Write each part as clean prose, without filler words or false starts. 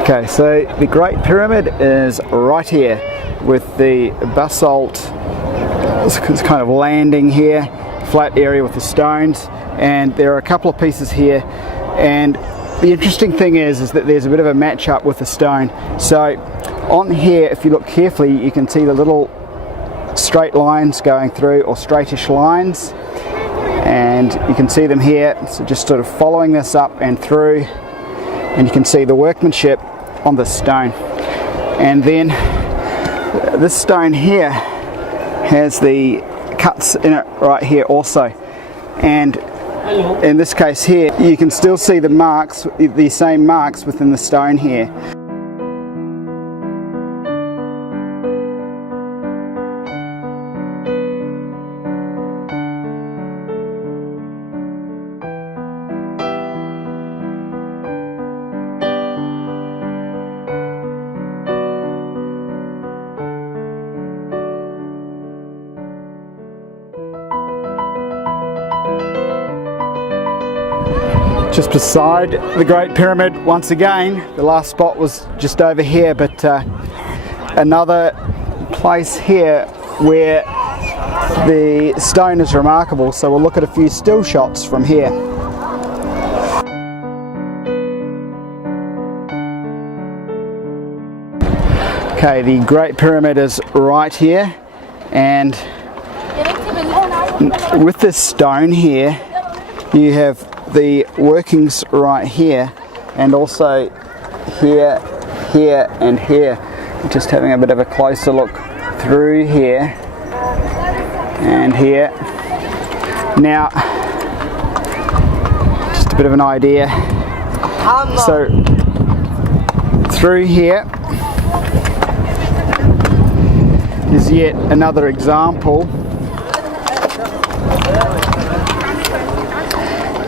Okay, so the Great Pyramid is right here with the basalt. It's kind of landing here, flat area with the stones, and there are a couple of pieces here. And the interesting thing is that there's a bit of a match up with the stone. So on here, if you look carefully, you can see the little straight lines going through, or straightish lines, and you can see them here. So just sort of following this up and through, and you can see the workmanship on the stone. And then this stone here has the cuts in it right here also, and in this case here you can still see the marks, the same marks within the stone here. Just beside the Great Pyramid, once again, the last spot was just over here, but another place here where the stone is remarkable, so we'll look at a few still shots from here. Okay, the Great Pyramid is right here, and with this stone here you have the workings right here, and also here, here and here. Just having a bit of a closer look through here and here. Now, just a bit of an idea. So through here is yet another example.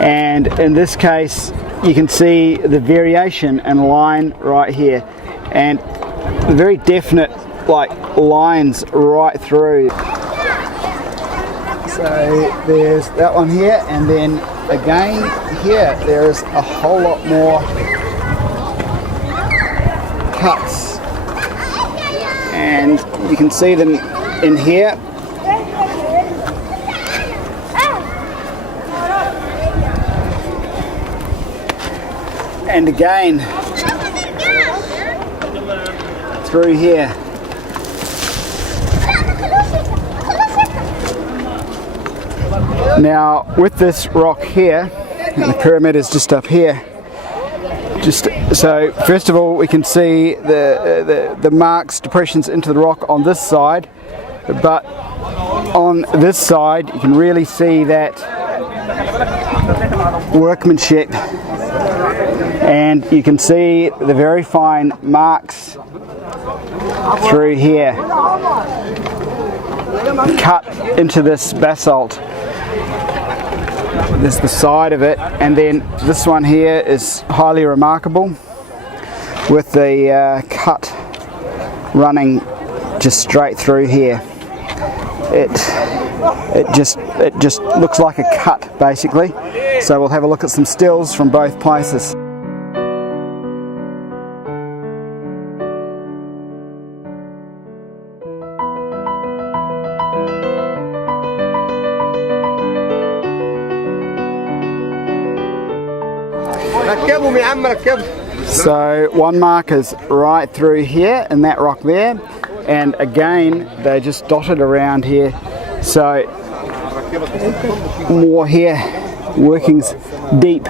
And in this case, you can see the variation in line right here, and very definite lines right through. So there's that one here, and then again here there's a whole lot more cuts, and you can see them in here. And again through here. Now with this rock here, and the pyramid is just up here, so first of all we can see the marks, depressions into the rock on this side, but on this side you can really see that workmanship. And you can see the very fine marks through here, cut into this basalt. There's the side of it, and then this one here is highly remarkable, with the cut running just straight through here. It just looks like a cut basically. So we'll have a look at some stills from both places. So one mark is right through here in that rock there, and again they're just dotted around here. So more here, workings deep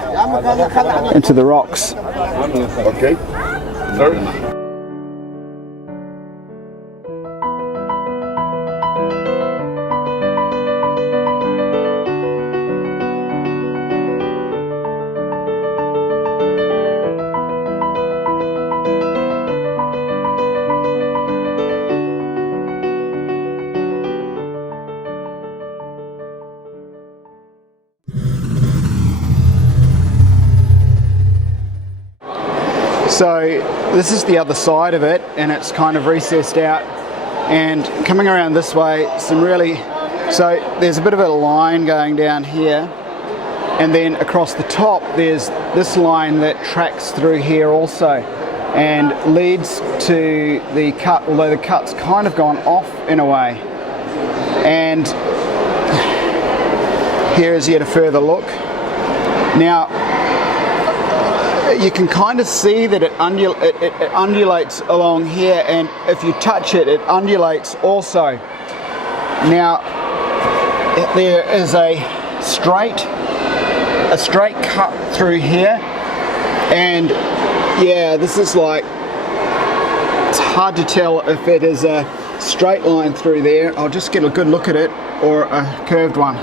into the rocks. Okay. Sorry. So this is the other side of it, and it's kind of recessed out, and coming around this way, so there's a bit of a line going down here, and then across the top there's this line that tracks through here also, and leads to the cut, although the cut's kind of gone off in a way. And here is yet a further look. Now, you can kind of see that it undulates along here, and if you touch it, it undulates also. Now, there is a straight cut through here, and yeah, this is like, it's hard to tell if it is a straight line through there. I'll just get a good look at it, or a curved one.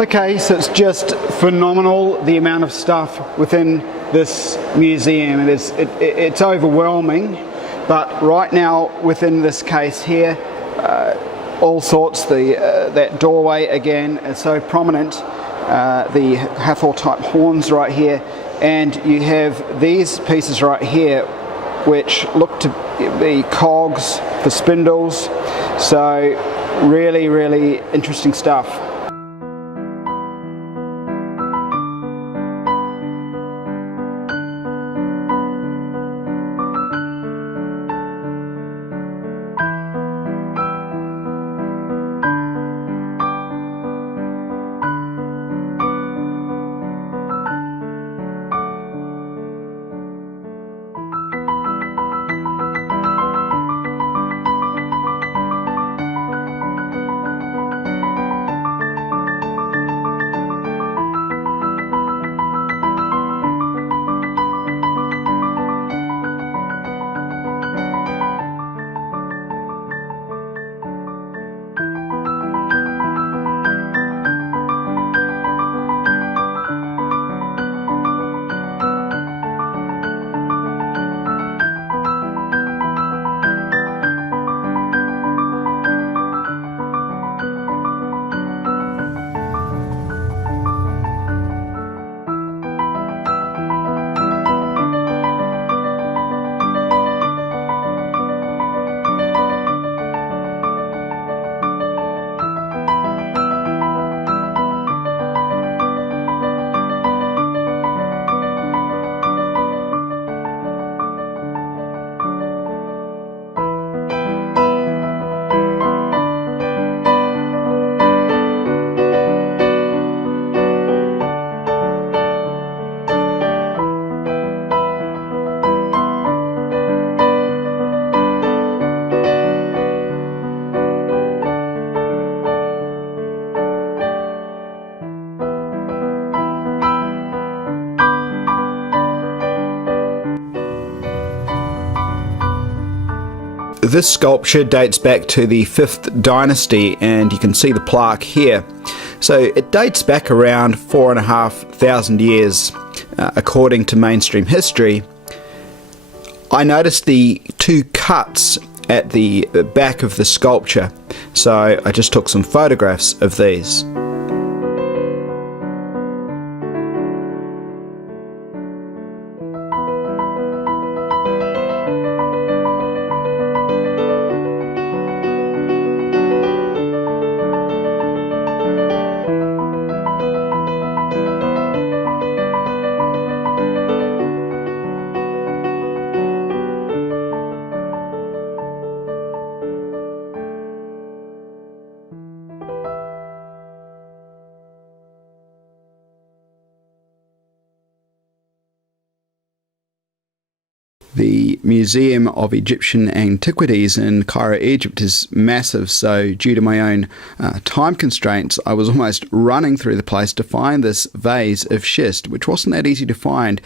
Okay, so it's just phenomenal, the amount of stuff within this museum. It's overwhelming, but right now within this case here, all sorts. That doorway again is so prominent. The Hathor type horns right here, and you have these pieces right here, which look to be cogs for spindles. So really, really interesting stuff. This sculpture dates back to the 5th dynasty, and you can see the plaque here. So it dates back around 4,500 years, according to mainstream history. I noticed the 2 cuts at the back of the sculpture, so I just took some photographs of these. The Museum of Egyptian Antiquities in Cairo, Egypt is massive, so due to my own time constraints, I was almost running through the place to find this vase of schist, which wasn't that easy to find.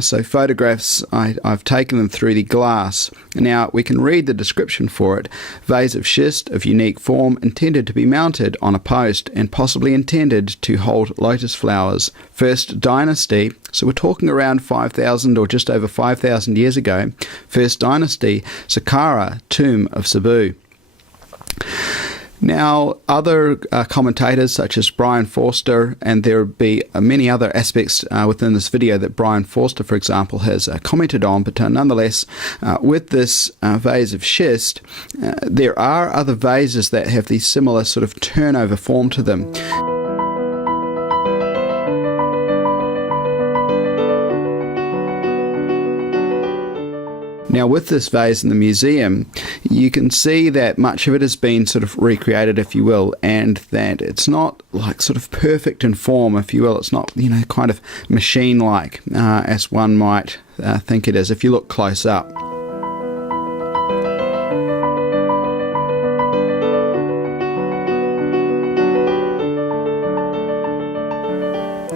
So photographs, I've taken them through the glass. Now we can read the description for it. Vase of schist of unique form, intended to be mounted on a post and possibly intended to hold lotus flowers. First dynasty, so we're talking around 5,000 or just over 5,000 years ago. First dynasty, Saqqara, tomb of Sabu. Now, other commentators such as Brian Forster, and there will be many other aspects within this video that Brian Forster, for example, has commented on, but nonetheless, with this vase of schist, there are other vases that have these similar sort of turnover form to them. Now, with this vase in the museum, you can see that much of it has been sort of recreated, if you will, and that it's not like sort of perfect in form, if you will. It's not, you know, kind of machine-like as one might think it is if you look close up.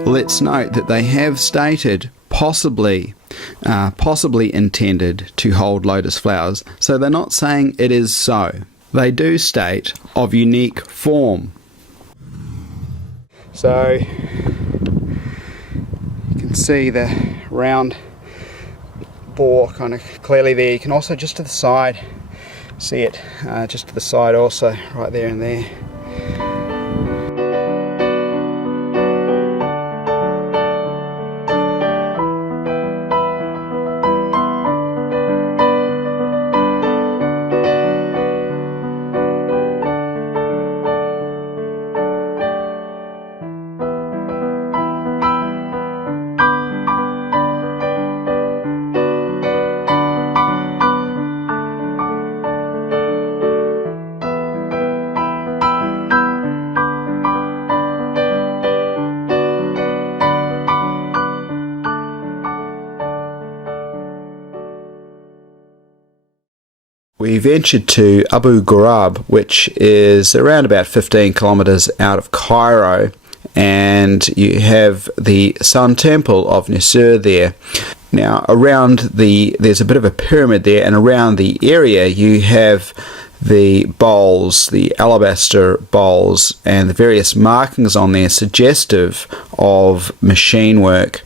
Let's note that they have stated possibly intended to hold lotus flowers, so they're not saying it is so. They do state of unique form. So you can see the round bore kind of clearly there. You can also just to the side see it, just to the side also, right there and there. We ventured to Abu Ghurab, which is around about 15 kilometers out of Cairo, and you have the Sun Temple of Nisir there. Now, there's a bit of a pyramid there, and around the area you have the bowls, the alabaster bowls, and the various markings on there suggestive of machine work.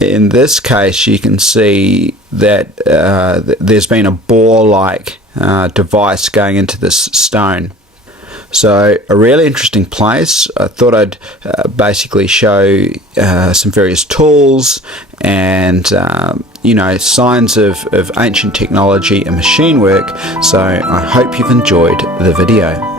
In this case, you can see that there's been a bore-like device going into this stone. So a really interesting place. I thought I'd basically show some various tools and signs of ancient technology and machine work. So I hope you've enjoyed the video.